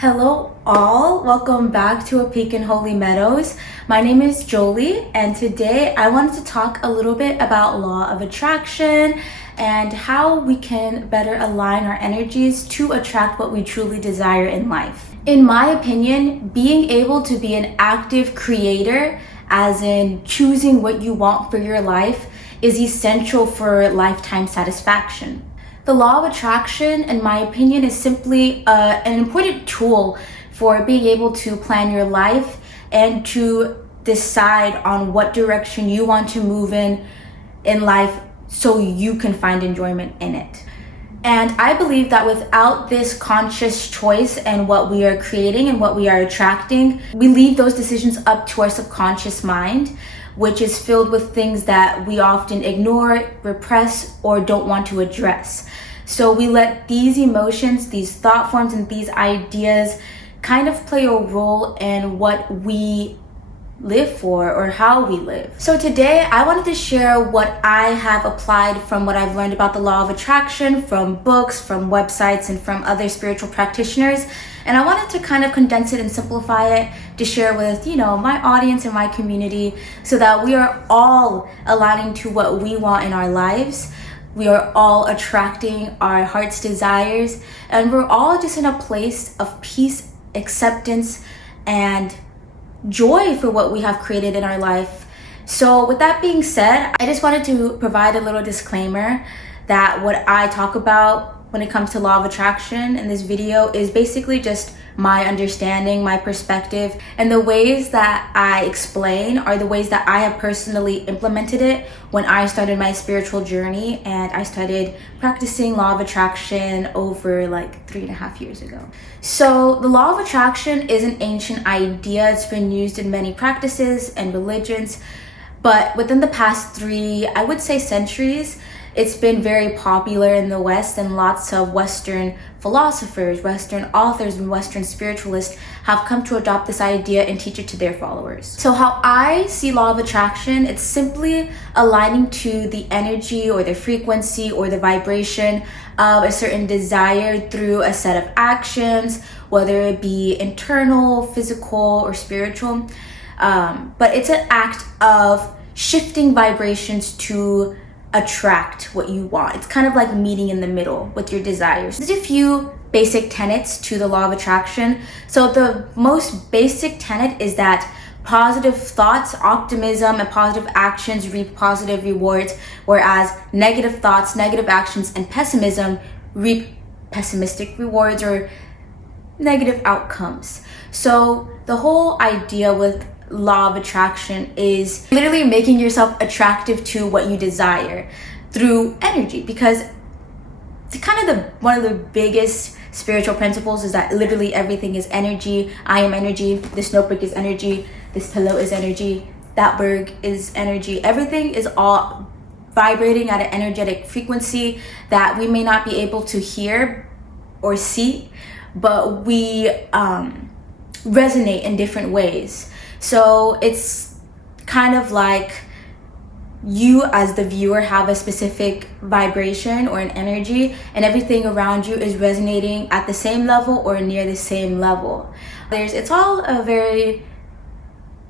Hello all, welcome back to A Peek in Holy Meadows. My name is Jolie and today I wanted to talk a little bit about law of attraction and how we can better align our energies to attract what we truly desire in life. In my opinion, being able to be an active creator, as in choosing what you want for your life, is essential for lifetime satisfaction. The law of attraction, in my opinion, is simply an important tool for being able to plan your life and to decide on what direction you want to move in life so you can find enjoyment in it. And I believe that without this conscious choice and what we are creating and what we are attracting, we leave those decisions up to our subconscious mind, which is filled with things that we often ignore, repress, or don't want to address. So we let these emotions, these thought forms, and these ideas kind of play a role in what we live for or how we live. So today I wanted to share what I have applied from what I've learned about the law of attraction from books, from websites, and from other spiritual practitioners. And I wanted to kind of condense it and simplify it to share with, my audience and my community so that we are all aligning to what we want in our lives. We are all attracting our heart's desires, and we're all just in a place of peace, acceptance, and joy for what we have created in our life. So with that being said, I just wanted to provide a little disclaimer that what I talk about when it comes to law of attraction in this video is basically just my understanding, my perspective, and the ways that I explain are the ways that I have personally implemented it when I started my spiritual journey and I started practicing law of attraction over like 3.5 years ago. So the law of attraction is an ancient idea. It's been used in many practices and religions, but within the past I would say centuries, it's been very popular in the West, and lots of Western philosophers, Western authors, and Western spiritualists have come to adopt this idea and teach it to their followers. So how I see law of attraction, it's simply aligning to the energy or the frequency or the vibration of a certain desire through a set of actions, whether it be internal, physical, or spiritual. But it's an act of shifting vibrations to attract what you want. It's kind of like meeting in the middle with your desires. There's a few basic tenets to the law of attraction. So the most basic tenet is that positive thoughts, optimism, and positive actions reap positive rewards, whereas negative thoughts, negative actions, and pessimism reap pessimistic rewards or negative outcomes. So the whole idea with law of attraction is literally making yourself attractive to what you desire through energy, because it's kind of one of the biggest spiritual principles is that literally everything is energy. I am energy. This notebook is energy. This pillow is energy. That bird is energy. Everything is all vibrating at an energetic frequency that we may not be able to hear or see, but we resonate in different ways. So it's kind of like you as the viewer have a specific vibration or an energy, and everything around you is resonating at the same level or near the same level. It's all a very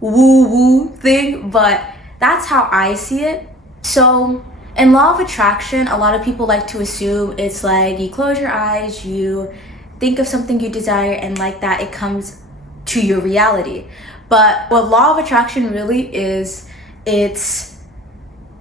woo-woo thing, but that's how I see it. So in law of attraction, a lot of people like to assume it's like you close your eyes, you think of something you desire, and like that it comes to your reality. But what law of attraction really is, it's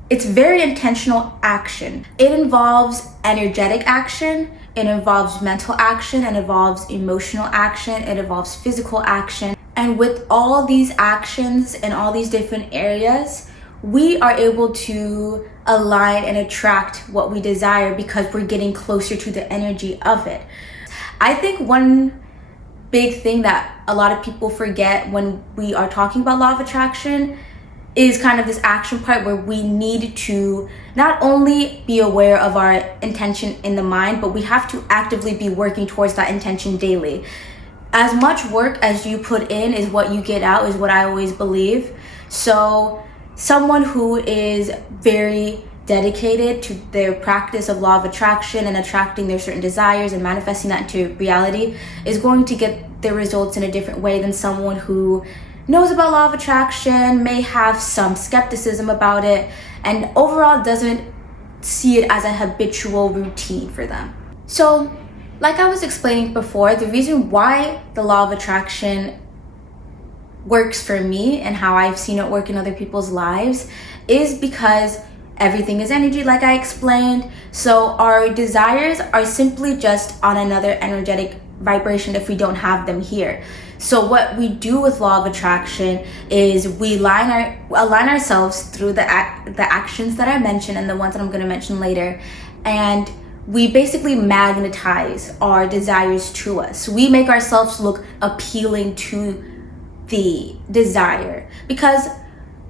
very intentional action. It involves energetic action, it involves mental action, it involves emotional action, it involves physical action. And with all these actions and all these different areas, we are able to align and attract what we desire because we're getting closer to the energy of it. I think one big thing that a lot of people forget when we are talking about law of attraction is kind of this action part where we need to not only be aware of our intention in the mind, but we have to actively be working towards that intention daily. As much work as you put in is what you get out, is what I always believe. So someone who is very dedicated to their practice of law of attraction and attracting their certain desires and manifesting that into reality is going to get their results in a different way than someone who knows about law of attraction, may have some skepticism about it, and overall doesn't see it as a habitual routine for them. So, like I was explaining before, the reason why the law of attraction works for me and how I've seen it work in other people's lives is because everything is energy, like I explained. So our desires are simply just on another energetic vibration if we don't have them here. So what we do with law of attraction is we align ourselves through the actions that I mentioned and the ones that I'm going to mention later, and we basically magnetize our desires to us. We make ourselves look appealing to the desire because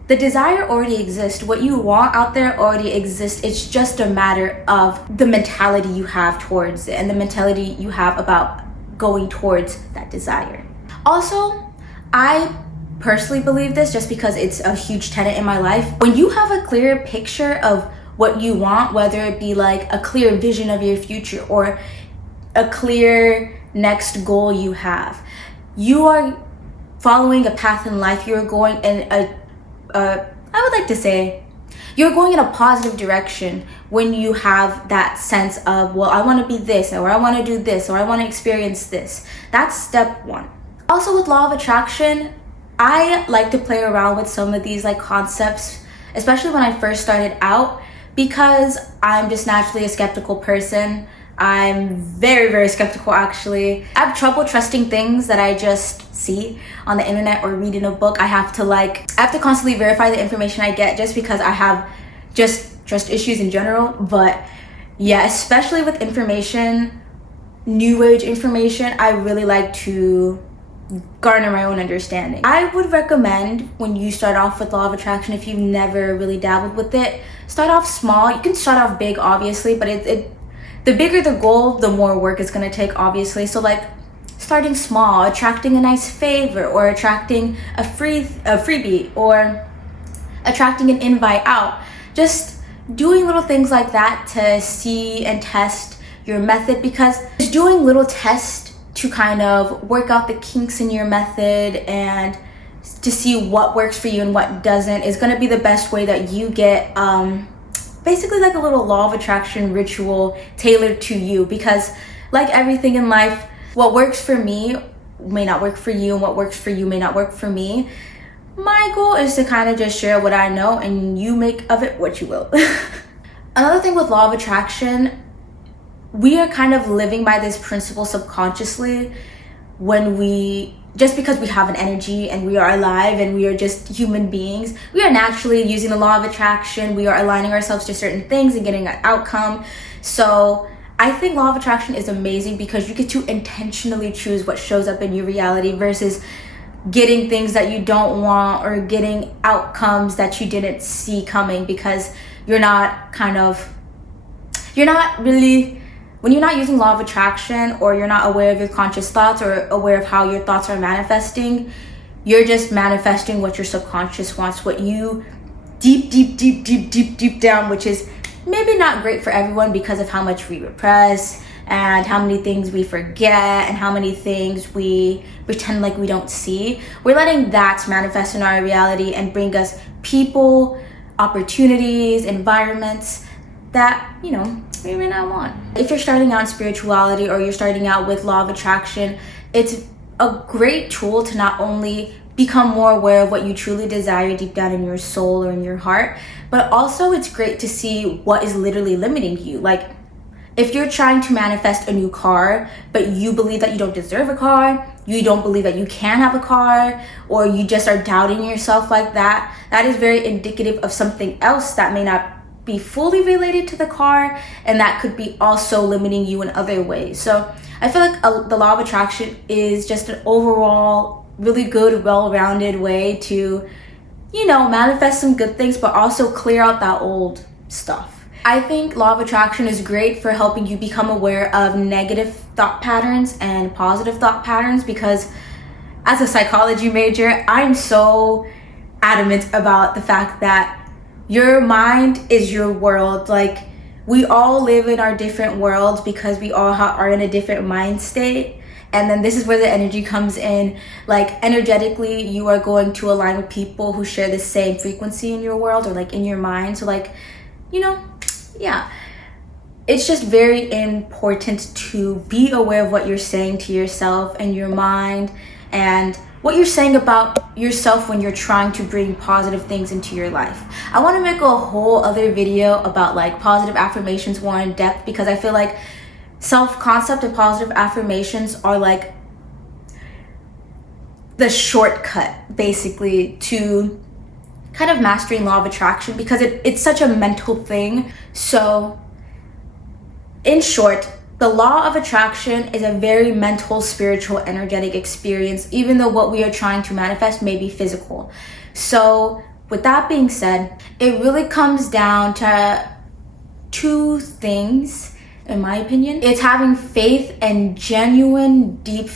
the desire already exists. What you want out there already exists. It's just a matter of the mentality you have towards it and the mentality you have about going towards that desire. Also, I personally believe this just because it's a huge tenet in my life. When you have a clear picture of what you want, whether it be like a clear vision of your future or a clear next goal you have, you are following a path in life. You're going in I would like to say, you're going in a positive direction when you have that sense of, well, I want to be this, or I want to do this, or I want to experience this. That's step one. Also with law of attraction, I like to play around with some of these like concepts, especially when I first started out, because I'm just naturally a skeptical person. I'm very, very skeptical actually. I have trouble trusting things that I just see on the internet or read in a book. I have to constantly verify the information I get just because I have just trust issues in general. But yeah, especially with information, new age information, I really like to garner my own understanding. I would recommend when you start off with law of attraction, if you've never really dabbled with it, start off small. You can start off big obviously, but the bigger the goal, the more work it's going to take obviously. So like starting small, attracting a nice favor, or attracting a freebie, or attracting an invite out, just doing little things like that to see and test your method, because just doing little tests to kind of work out the kinks in your method and to see what works for you and what doesn't is going to be the best way that you get basically like a little law of attraction ritual tailored to you. Because like everything in life, what works for me may not work for you, and what works for you may not work for me. My goal is to kind of just share what I know and you make of it what you will. Another thing with law of attraction, we are kind of living by this principle subconsciously just because we have an energy and we are alive and we are just human beings, we are naturally using the law of attraction. We are aligning ourselves to certain things and getting an outcome. So I think law of attraction is amazing because you get to intentionally choose what shows up in your reality versus getting things that you don't want or getting outcomes that you didn't see coming, because when you're not using law of attraction, or you're not aware of your conscious thoughts or aware of how your thoughts are manifesting, you're just manifesting what your subconscious wants, what you deep down, which is maybe not great for everyone because of how much we repress and how many things we forget and how many things we pretend like we don't see. We're letting that manifest in our reality and bring us people, opportunities, environments that, we may not want. If you're starting out in spirituality or you're starting out with law of attraction, it's a great tool to not only become more aware of what you truly desire deep down in your soul or in your heart, but also it's great to see what is literally limiting you. Like if you're trying to manifest a new car, but you believe that you don't deserve a car, you don't believe that you can have a car, or you just are doubting yourself like that, that is very indicative of something else that may not be fully related to the car, and that could be also limiting you in other ways. So I feel like the law of attraction is just an overall really good, well-rounded way to, manifest some good things, but also clear out that old stuff. I think law of attraction is great for helping you become aware of negative thought patterns and positive thought patterns, because as a psychology major, I'm so adamant about the fact that Your mind is your world. Like, we all live in our different worlds because we all are in a different mind state. And then this is where the energy comes in. Like, energetically, you are going to align with people who share the same frequency in your world, or like in your mind. So like, you know, yeah. It's just very important to be aware of what you're saying to yourself and your mind, and what you're saying about yourself when you're trying to bring positive things into your life. I want to make a whole other video about like positive affirmations more in depth, because I feel like self-concept and positive affirmations are like the shortcut basically to kind of mastering law of attraction, because it's such a mental thing. So in short, the law of attraction is a very mental, spiritual, energetic experience, even though what we are trying to manifest may be physical. So with that being said, it really comes down to two things, in my opinion. It's having faith and genuine, deep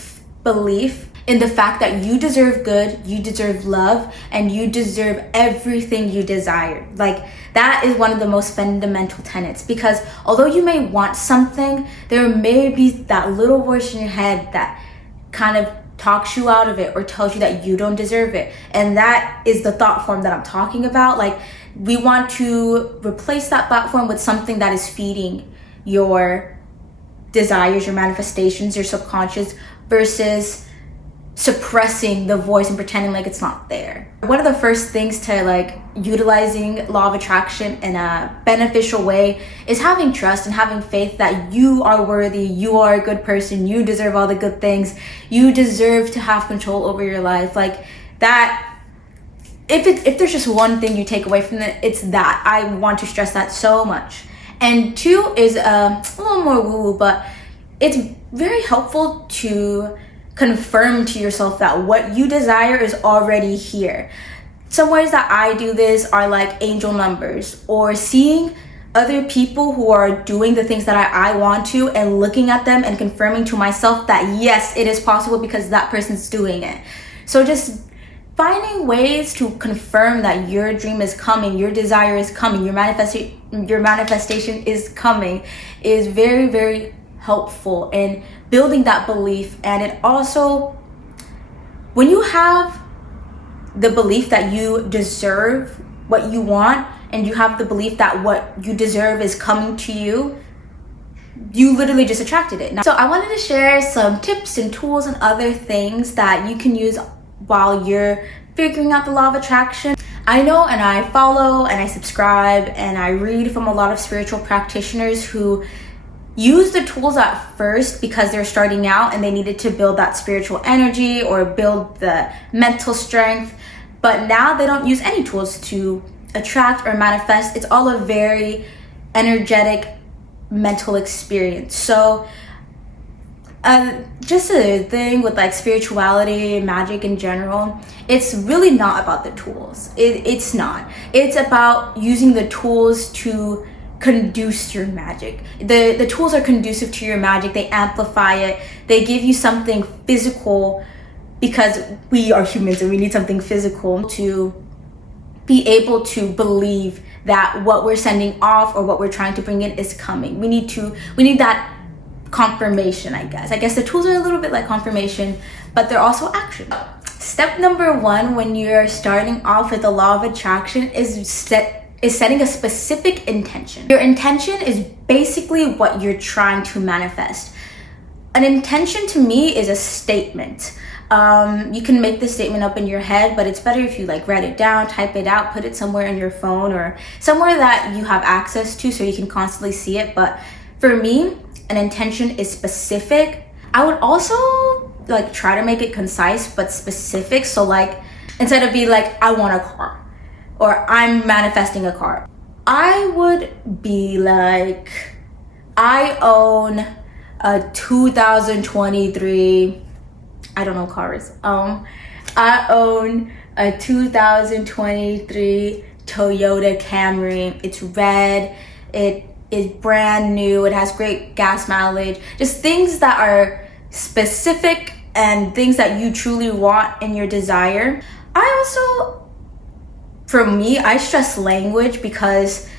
belief in the fact that you deserve good, you deserve love, and you deserve everything you desire. Like, that is one of the most fundamental tenets, because although you may want something, there may be that little voice in your head that kind of talks you out of it or tells you that you don't deserve it. And that is the thought form that I'm talking about. Like, we want to replace that thought form with something that is feeding your desires, your manifestations, your subconscious, versus suppressing the voice and pretending like it's not there. One of the first things to like utilizing law of attraction in a beneficial way is having trust and having faith that you are worthy, you are a good person, you deserve all the good things, you deserve to have control over your life. Like that, if there's just one thing you take away from it, it's that. I want to stress that so much. And two is a little more woo-woo, but it's very helpful to confirm to yourself that what you desire is already here. Some ways that I do this are like angel numbers, or seeing other people who are doing the things that I want to, and looking at them and confirming to myself that yes, it is possible because that person's doing it. So just finding ways to confirm that your dream is coming, your desire is coming, your manifestation is coming is very, very helpful in building that belief. And it also, when you have the belief that you deserve what you want, and you have the belief that what you deserve is coming to you, you literally just attracted it. So I wanted to share some tips and tools and other things that you can use while you're figuring out the law of attraction. I know, and I follow and I subscribe and I read from a lot of spiritual practitioners who use the tools at first because they're starting out and they needed to build that spiritual energy or build the mental strength, but now they don't use any tools to attract or manifest. It's all a very energetic mental experience. So just a thing with like spirituality, magic in general, it's really not about the tools. It's not. It's about using the tools to conduce your magic. The tools are conducive to your magic. They amplify it. They give you something physical, because we are humans and we need something physical to be able to believe that what we're sending off or what we're trying to bring in is coming. We need that confirmation, I guess. I guess the tools are a little bit like confirmation, but they're also action. Step number one when you're starting off with the law of attraction is setting a specific intention. Your intention is basically what you're trying to manifest. An intention to me is a statement. You can make the statement up in your head, but it's better if you like write it down, type it out, put it somewhere in your phone or somewhere that you have access to so you can constantly see it. But for me, an intention is specific. I would also like try to make it concise but specific. So like, instead of being like, I want a car or I'm manifesting a car, I would be like, I own a 2023, I don't know cars. I own a 2023 Toyota Camry. It's red. It is brand new. It has great gas mileage. Just things that are specific and things that you truly want in your desire. I also for me, I stress language because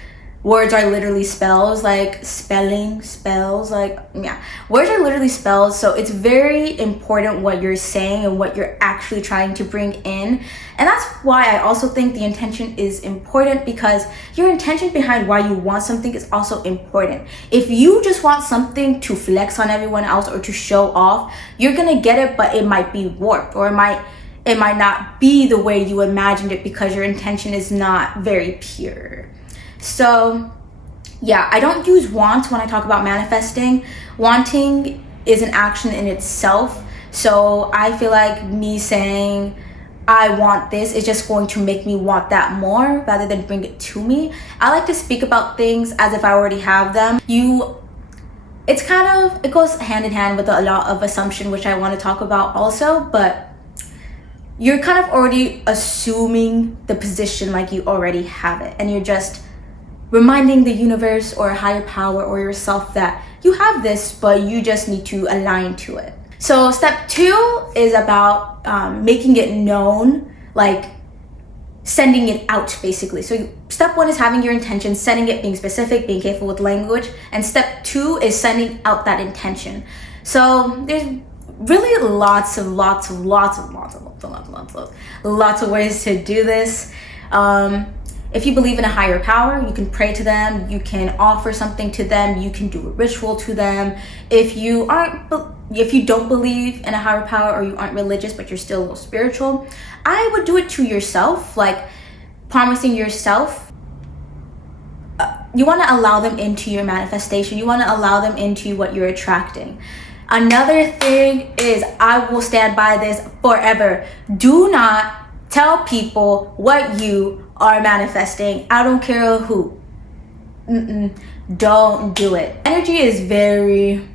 words are literally spells, like spells, like, yeah. Words are literally spells, so it's very important what you're saying and what you're actually trying to bring in. And that's why I also think the intention is important, because your intention behind why you want something is also important. If you just want something to flex on everyone else or to show off, you're gonna get it, but it might be warped, or it might not be the way you imagined it, because your intention is not very pure. So yeah, I don't use want when I talk about manifesting. Wanting is an action in itself. So I feel like me saying I want this is just going to make me want that more rather than bring it to me. I like to speak about things as if I already have them. It goes hand in hand with a lot of assumption, which I want to talk about also, but you're kind of already assuming the position like you already have it, and you're just reminding the universe or a higher power or yourself that you have this, but you just need to align to it. So step 2 is about making it known, like sending it out basically. So step 1 is having your intention, setting it, being specific, being careful with language. And step 2 is sending out that intention. So there's really lots of ways to do this. If you believe in a higher power, you can pray to them, you can offer something to them, you can do a ritual to them. If you don't believe in a higher power, or you aren't religious but you're still a little spiritual, I would do it to yourself, like promising yourself. You want to allow them into your manifestation. You want to allow them into what you're attracting. Another thing is, I will stand by this forever. Do not tell people what you are manifesting. I don't care who. Don't do it. Energy is very,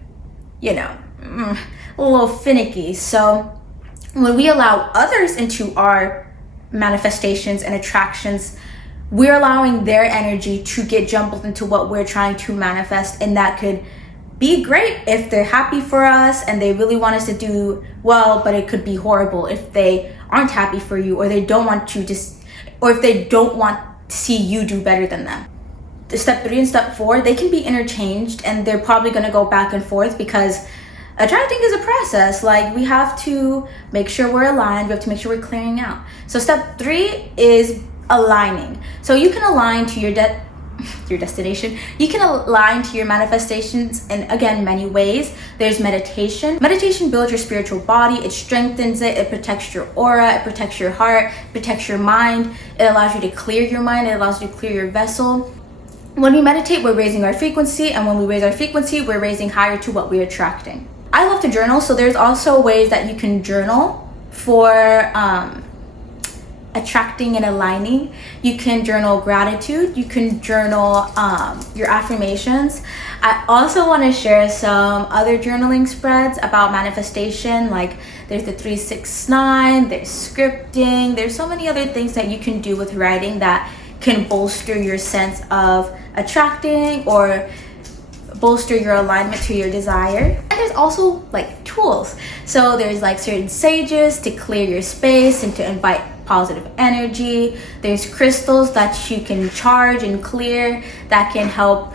a little finicky. So when we allow others into our manifestations and attractions, we're allowing their energy to get jumbled into what we're trying to manifest. And that could be great if they're happy for us and they really want us to do well, but it could be horrible if they aren't happy for you, or they don't want you to, or if they don't want to see you do better than them. The step 3 and step 4, they can be interchanged, and they're probably going to go back and forth, because attracting is a process. Like, we have to make sure we're aligned. We have to make sure we're clearing out. So step 3 is aligning. So you can align to your destination. You can align to your manifestations in, again, many ways. There's meditation. Meditation builds your spiritual body. It strengthens it. It protects your aura. It protects your heart. It protects your mind. It allows you to clear your mind. It allows you to clear your vessel. When we meditate, we're raising our frequency, and when we raise our frequency, we're raising higher to what we're attracting. I love to journal, so there's also ways that you can journal for attracting and aligning. You can journal gratitude. You can journal your affirmations. I also want to share some other journaling spreads about manifestation. Like, there's the 369, there's scripting, there's so many other things that you can do with writing that can bolster your sense of attracting or bolster your alignment to your desire. And there's also like tools. So there's like certain sages to clear your space and to invite positive energy. There's crystals that you can charge and clear that can help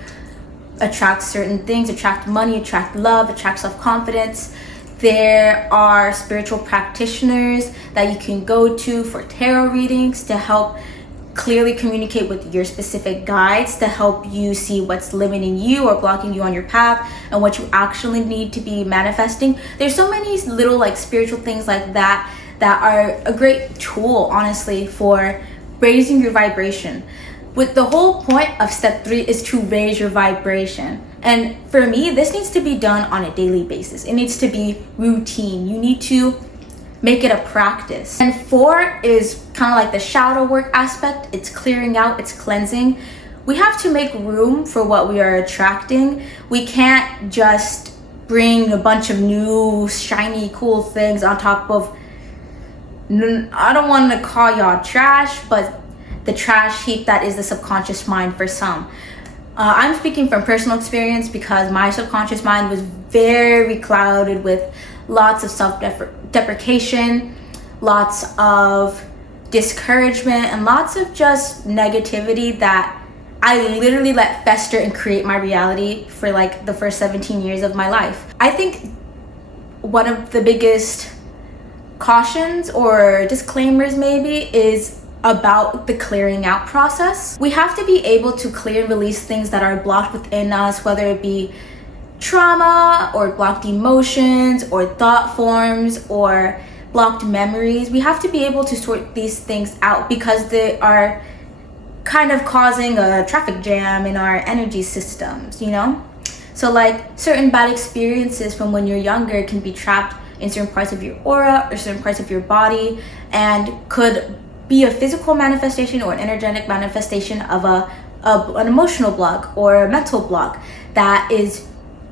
attract certain things, attract money, attract love, attract self-confidence. There are spiritual practitioners that you can go to for tarot readings to help clearly communicate with your specific guides, to help you see what's limiting you or blocking you on your path and what you actually need to be manifesting. There's so many little like spiritual things like that that are a great tool, honestly, for raising your vibration. With the whole point of step 3 is to raise your vibration. And for me, this needs to be done on a daily basis. It needs to be routine. You need to make it a practice. And 4 is kind of like the shadow work aspect. It's clearing out, it's cleansing. We have to make room for what we are attracting. We can't just bring a bunch of new, shiny, cool things on top of, I don't want to call y'all trash, but the trash heap that is the subconscious mind for some. I'm speaking from personal experience because my subconscious mind was very clouded with lots of self-deprecation, lots of discouragement and lots of just negativity that I literally let fester and create my reality for like the first 17 years of my life. I think one of the biggest cautions or disclaimers maybe is about the clearing out process. We have to be able to clear and release things that are blocked within us, whether it be trauma or blocked emotions or thought forms or blocked memories. We have to be able to sort these things out because they are kind of causing a traffic jam in our energy systems, you know? So like certain bad experiences from when you're younger can be trapped in certain parts of your aura or certain parts of your body and could be a physical manifestation or an energetic manifestation of an emotional block or a mental block that is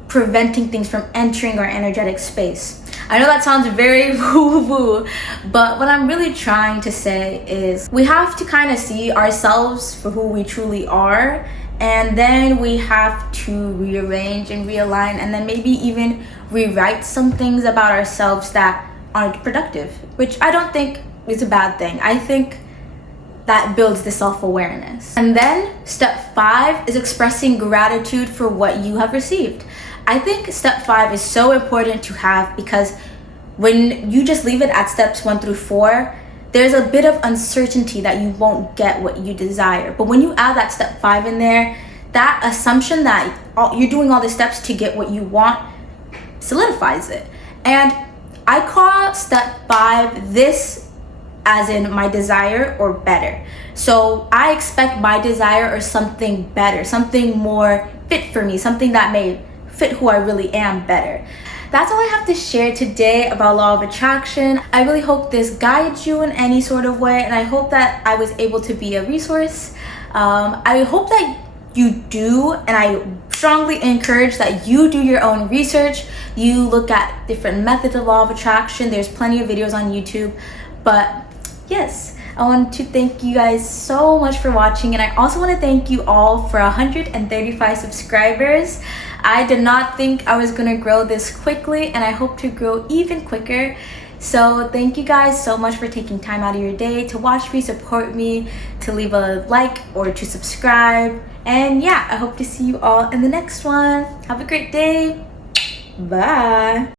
preventing things from entering our energetic space. I know that sounds very woo-woo, but what I'm really trying to say is we have to kind of see ourselves for who we truly are, and then we have to rearrange and realign and then maybe even rewrite some things about ourselves that aren't productive, which I don't think is a bad thing. I think that builds the self-awareness. And then step 5 is expressing gratitude for what you have received. I think step 5 is so important to have because when you just leave it at steps 1 through 4, there's a bit of uncertainty that you won't get what you desire. But when you add that step 5 in there, that assumption that you're doing all the steps to get what you want solidifies it. And I call step 5 this as in my desire or better. So I expect my desire or something better, something more fit for me, something that may fit who I really am better. That's all I have to share today about law of attraction. I really hope this guides you in any sort of way, and I hope that I was able to be a resource. I hope that you do, and I strongly encourage that you do your own research. You look at different methods of law of attraction. There's plenty of videos on YouTube. But yes, I want to thank you guys so much for watching, and I also want to thank you all for 135 subscribers. I did not think I was gonna grow this quickly, and I hope to grow even quicker. So thank you guys so much for taking time out of your day to watch me, support me, to leave a like or to subscribe. And yeah, I hope to see you all in the next one. Have a great day. Bye.